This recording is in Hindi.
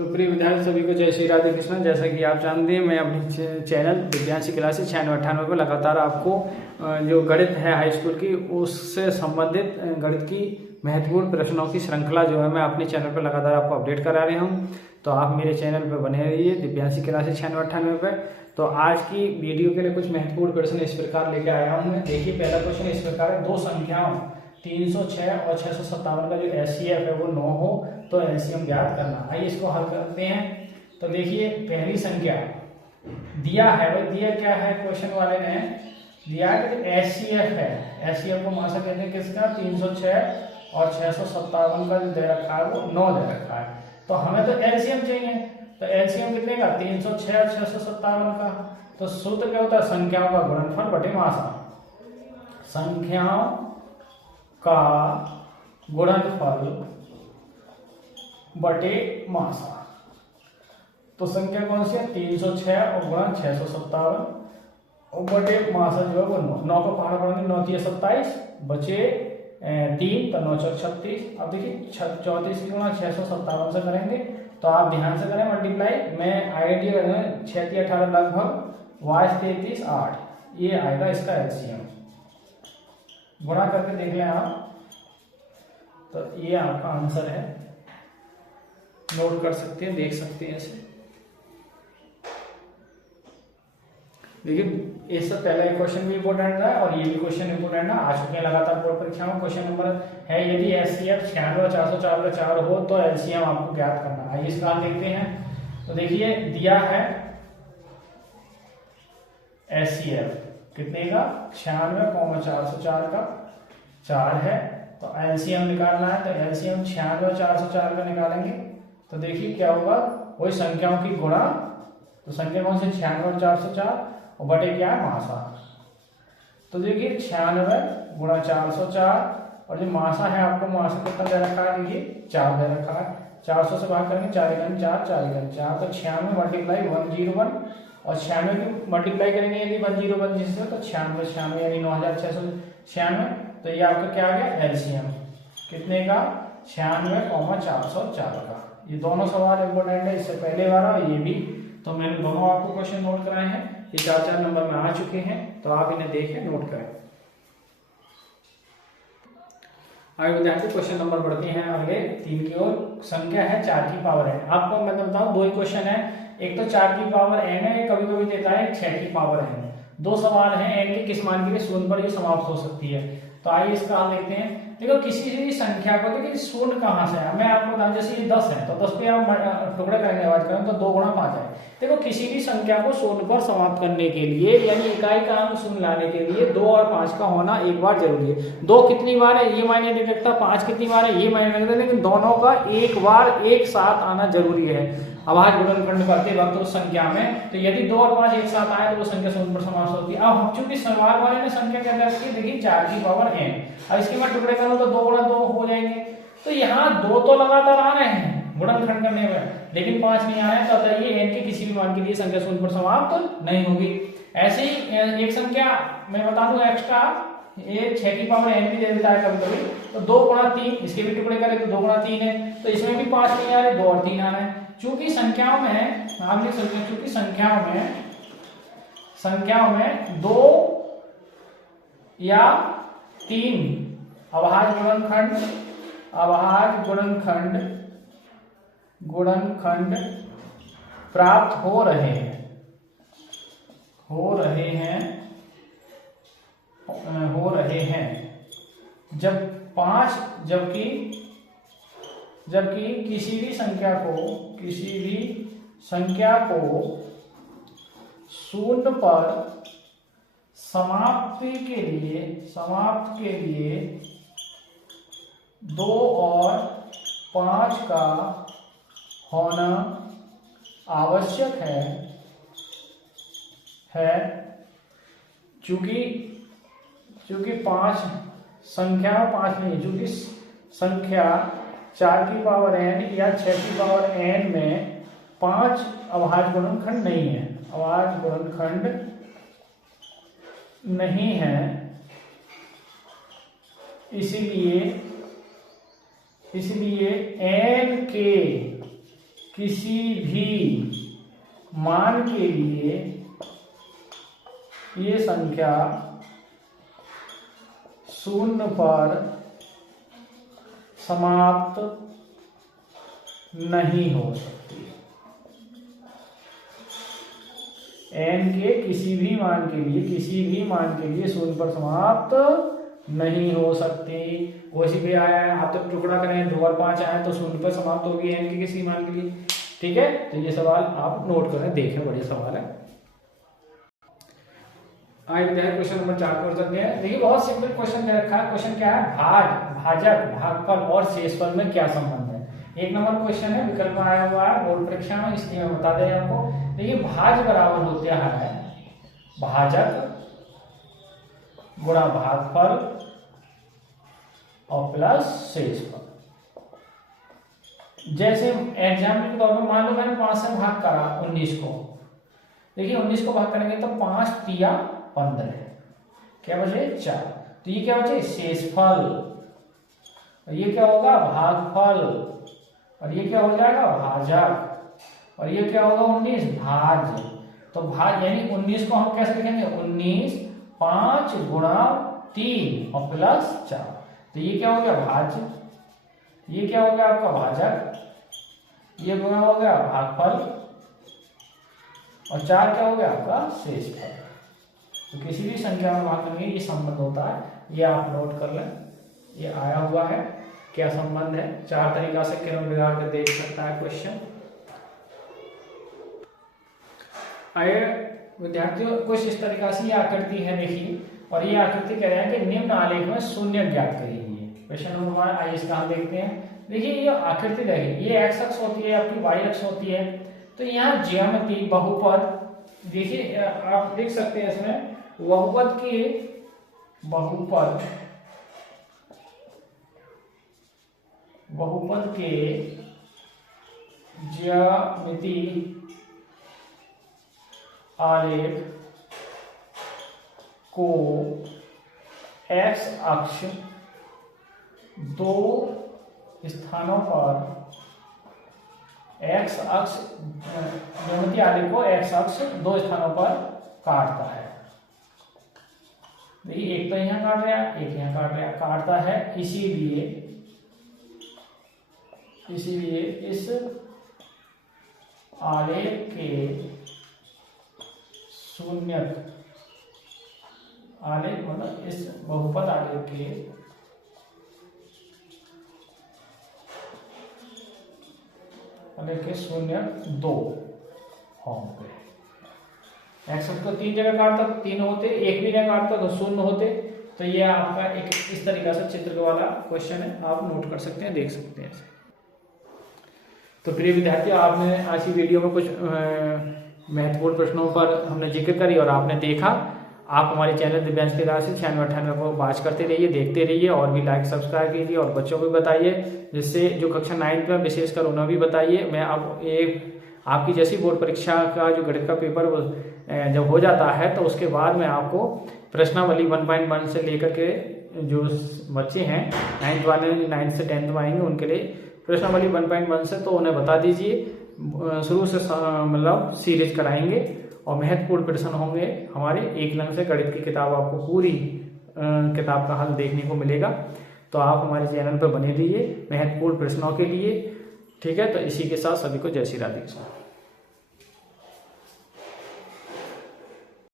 तो प्रिय विद्यार्थी सभी को जय श्री राधे कृष्ण। जैसा कि आप जानते हैं, मैं अपनी चैनल दिव्यांशी क्लासेस 9698 पर लगातार आपको जो गणित है हाई स्कूल की उससे संबंधित गणित की महत्वपूर्ण प्रश्नों की श्रृंखला जो है मैं अपने चैनल पर लगातार आपको अपडेट करा रहा हूं। तो आप मेरे चैनल पर बने रहिए दिव्यांशी क्लासेस 9698 पर। तो आज की वीडियो के लिए कुछ महत्वपूर्ण प्रश्न इस प्रकार लेके आया हूँ मैं। देखिए, पहला क्वेश्चन इस प्रकार है, दो संख्याओं 306 और 657 का जो एचसीएफ है वो 9 हो तो एलसीएम ज्ञात करना। आइए इसको हल करते हैं। तो देखिए, पहली संख्या दिया है, भाई दिया क्या है, क्वेश्चन वाले ने दिया है कि एचसीएफ है। एचसीएफ को मासा कहते हैं किसका, 306 और 657 का जो दे रखा है वो 9 दे रखा है। तो हमें तो एलसीएम चाहिए। तो एलसीएम कितने का, 306 और 657 का। तो सूत्र क्या होता है, संख्याओं का गुणनफल बटे मासा। संख्याओं का गुणनफल बटे मासा। तो संख्या कौन सी है, 306 और गुणन 657 और बटे मासा जो है वो 9। 9 को पहाड़ा पढ़ेंगे, 9 3 27 बचे 3 तो 9 4 36। अब देखिए 34 की गुणा 657 से करेंगे तो आप ध्यान से करें मल्टीप्लाई। मैं आइडिया 6 3 18 लगभग वाइस 33 8 ये आएगा इसका एलसीएम। गुणा करके देख लें आप, तो ये आपका आंसर है। नोट कर सकते हैं, देख सकते हैं इसे। देखिए, इससे पहला एक क्वेश्चन भी इंपॉर्टेंट है और ये भी क्वेश्चन इंपॉर्टेंट है, आ चुके हैं लगातार बोर्ड परीक्षा में। क्वेश्चन नंबर है, यदि एचसीएफ 96 और 404 का 4 हो तो एलसीएम आपको ज्ञात करना। आइए इसका हल देखते हैं। तो देखिए, दिया है एचसीएफ कितने का, 96, 404 का 4 है। तो एलसीएम निकालना है, तो एलसीएम 96 और 404 का निकालेंगे। तो देखिए क्या होगा, वही संख्याओं की गुणा। तो संख्या कौन सी, 96 और 404 और बटे क्या है मासा। तो देखिए 96 गुणा 404 और जो मासा है आपको मासा कितना दे रखा है, देखिए 4 दे रखा है। 400 से भाग करेंगे, 4 4 4 4 तो 96 मल्टीप्लाई 101 और 96 की मल्टीप्लाई करेंगे यदि 101 जिससे तो 96 यानी 9696। तो ये आपका क्या आ गया एलसीएम कितने का, 96, 404 का। ये दोनों सवाल इंपोर्टेंट है, इससे पहले वाला ये भी। तो मैंने दोनों आपको क्वेश्चन नोट कराए हैं, ये 4 नंबर में आ चुके हैं। तो आप इन्हें देखें, नोट करें। आगे विद्यार्थी क्वेश्चन नंबर बढ़ते हैं अगले 3 की ओर। संख्या है 4 की पावर n। आपको मैं बताऊं, दो ही क्वेश्चन है, एक तो 4 की पावर n है, कभी कभी देता है 6 की पावर n। दो सवाल हैं, n के किस मान के लिए शून्य पर ये समाप्त हो सकती है। तो आइए इसका हल देखते हैं। देखो, किसी भी संख्या को, देखिए शून्य कहाँ से है, मैं आपको बताऊं, जैसे ये 10 है तो 10 पे आप टुकड़े करने आवाज करें तो 2 गुणा 5 है। देखो, किसी भी संख्या को शून्य पर समाप्त करने के लिए यानी इकाई का अंक शून्य लाने के लिए 2 और 5 का होना एक बार जरूरी है। 2 कितनी बार है ये मायने नहीं रखता, 5 कितनी बार है ये मायने नहीं रखता, लेकिन दोनों का एक बार एक साथ आना जरूरी है अभाज्य गुणनखंड करते वक्त उस संख्या में। तो यदि 2 और 5 एक साथ आए तो वो संख्या शून्य पर समाप्त होती है। अब हम चूंकि सवाल वाले ने संख्या क्या रखी है, देखिए 4 की पावर n। अब इसके मैं टुकड़े करूं तो 2 गुणा 2 हो जाएंगे। तो यहाँ 2 तो लगातार आ रहे हैं गुणनखंड करने में, लेकिन 5 नहीं आ रहे हैं। तो बताइए n के किसी भी मान के लिए संख्या शून्य पर समाप्त नहीं होगी। ऐसे ही एक संख्या मैं बता दूं एक्स्ट्रा, ये 6 की पावर n भी दे देता है कभी कभी। तो 2 गुणा 3, इसके भी टुकड़े करें तो 2 गुणा 3 है। तो इसमें भी 5 नहीं आ रहे, 2 और 3 आ रहे हैं। चूंकि संख्याओं में आप लिख सकते हैं, चूंकि संख्याओं में 2 या 3 अभाज्य गुणनखंड प्राप्त हो रहे हैं जबकि किसी भी संख्या को शून्य पर समाप्त के लिए 2 और 5 का होना आवश्यक है। चूंकि 5 संख्या 5 नहीं है, चूंकि संख्या 4 की पावर n या 6 की पावर n में 5 अभाज्य गुणनखंड नहीं है, इसलिए n के किसी भी मान के लिए ये संख्या शून्य पर समाप्त नहीं हो सकती। n के किसी भी मान के लिए शून्य पर समाप्त नहीं हो सकती। वैसे भी आया है, आप तो टुकड़ा करें 2 और 5 आए तो शून्य पर समाप्त होगी n के किसी मान के लिए। ठीक है, तो ये सवाल आप नोट करें, देखें, बढ़िया सवाल है। आइए क्वेश्चन नंबर 4 पर चलते हैं। देखिए बहुत सिंपल क्वेश्चन दे रखा है। क्वेश्चन क्या है, भाजक, भागफल और शेषफल में क्या संबंध है। 1 नंबर क्वेश्चन है, विकल्प में आया हुआ है बोर्ड परीक्षा में, इसलिए मैं बता दें आपको। देखिए भाज बराबर होता है भाजक गुणा भागफल और प्लस शेषफल। जैसे एग्जाम्पल के तौर पर मान लो मैंने 5 से भाग करा 19 को। देखिए 19 को भाग करेंगे तो 5 तिया 15, क्या बचे 4। तो ये क्या बचे शेषफल, और ये क्या होगा भागफल, और ये क्या हो जाएगा भाजक, और ये क्या होगा 19 भाज। तो भाज यानी 19 को हम कैसे लिखेंगे 19 5 गुणा 3 और प्लस 4। तो ये क्या हो गया भाज, ये क्या हो गया आपका भाजक, ये गुणा हो गया भागफल, और 4 क्या हो गया आपका शेषफल। तो किसी भी संख्या में भाग करेंगे ये संबंध होता है, ये आप नोट कर लें। ये आया हुआ है, क्या संबंध है। 4 तरीका से क्रम बिगाड़ के देख सकता है क्वेश्चन। आइए विद्यार्थियों, कुछ इस तरीका से ये आकृति है, देखिए, और ये आकृति कह रहे हैं कि निम्न आलेख में शून्य ज्ञात करिए। क्वेश्चन नंबर 1, आइए इसका हम देखते हैं। देखिए ये आकृति देखिए, ये एक्स अक्ष होती है, आपकी वाई अक्ष होती है। तो यहाँ ज्यामिति बहुपद, देखिए आप देख सकते हैं इसमें बहुपद के ज्यामिति आलेख को एक्स अक्ष 2 स्थानों पर, एक्स अक्ष ज्यामिति आलेख को एक्स अक्ष 2 स्थानों पर काटता है। देखिए एक तो यहाँ काट रहा है, एक यहाँ काट रहा है, काटता है। इसीलिए इस आलेख के शून्यक आलेख मतलब इस बहुपद आलेख के शून्यक 2 होंगे। एक्स को 3 जगह काटता तो 3 होते, एक भी नहीं काटता तो 0 होते। तो ये आपका एक इस तरीका से चित्र वाला क्वेश्चन है, आप नोट कर सकते हैं, देख सकते हैं। तो प्रिय विद्यार्थियों, आपने आज की वीडियो में कुछ महत्वपूर्ण प्रश्नों पर हमने जिक्र करी और आपने देखा। आप हमारे चैनल दिव्यांश की राशि 9698 को वॉच करते रहिए, देखते रहिए, और भी लाइक सब्सक्राइब कीजिए, और बच्चों को भी बताइए, जिससे जो कक्षा 9 में विशेषकर उन्हें भी बताइए। मैं अब आपकी जैसी बोर्ड परीक्षा का जो गणित का पेपर जब हो जाता है तो उसके बाद में आपको प्रश्नावली 1.1 से लेकर के जो बच्चे हैं 9th से 10th में आएंगे उनके लिए प्रश्नावली 1.1 से तो उन्हें बता दीजिए। शुरू से मतलब सीरीज कराएंगे और महत्वपूर्ण प्रश्न होंगे हमारे। एकलव्य से गणित की किताब आपको पूरी किताब का हल देखने को मिलेगा। तो आप हमारे चैनल पर बने रहिए महत्वपूर्ण प्रश्नों के लिए। ठीक है, तो इसी के साथ सभी को जय श्री राधे।